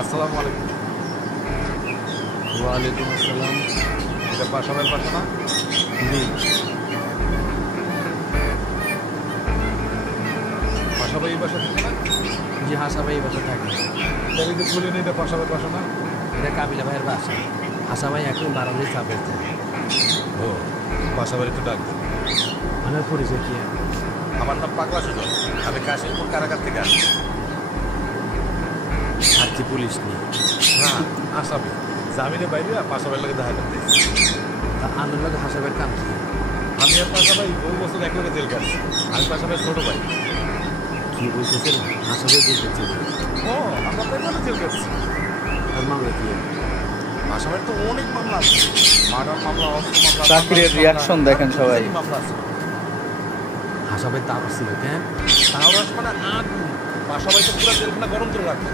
আসসালামু আলাইকুম। ওয়ালাইকুম আসসালাম। এটা পাশাবের পাশা না? জি পাশাবাই এই বাসা থেকে না? জি হাসা ভাই এই বাসা থাকে। তবে যে খুলে নেই, এটা পাশাবের পাশা না? এটা কাবিলা ভাইয়ের বাসা। হাসা ভাই এখন বারান্দি চাপের থাকে। ও, পাশাবাড়ি তো ডাক দেন। আমার পরিচয় কি? আমার নাম পাগলা সুজন। আমি কাশিমপুর কারাগার থেকে আসছি। আর্থি পুলিশ নিয়ে না, আসামি জামিনে বাইরে পাশাবাড়ির লোকে দেখা করতে এসেছি। তা আনন্দ লাগে হাসা ভাইয়ের কাম কি? আমি আর পাশাবাই বহু বছর এক লোকে জেল কাটছি। আমি পাশাবাই ছোট ভাই। কি বলতেছেন? হাসা ভাই বলতেছে ও, আমরা তো এখানে জেল কাটছি। তার মামলা কি? আসামের তো অনেক মামলা আছে। মার্ডার মামলা, অস্ত্র মামলা, চাকরির রিয়াকশন দেখেন সবাই। মামলা আছে। হাসা ভাই তাপ ছিল কেন? তাও মানে আগুন পাশাবাই তো পুরো জেলখানা গরম করে রাখে।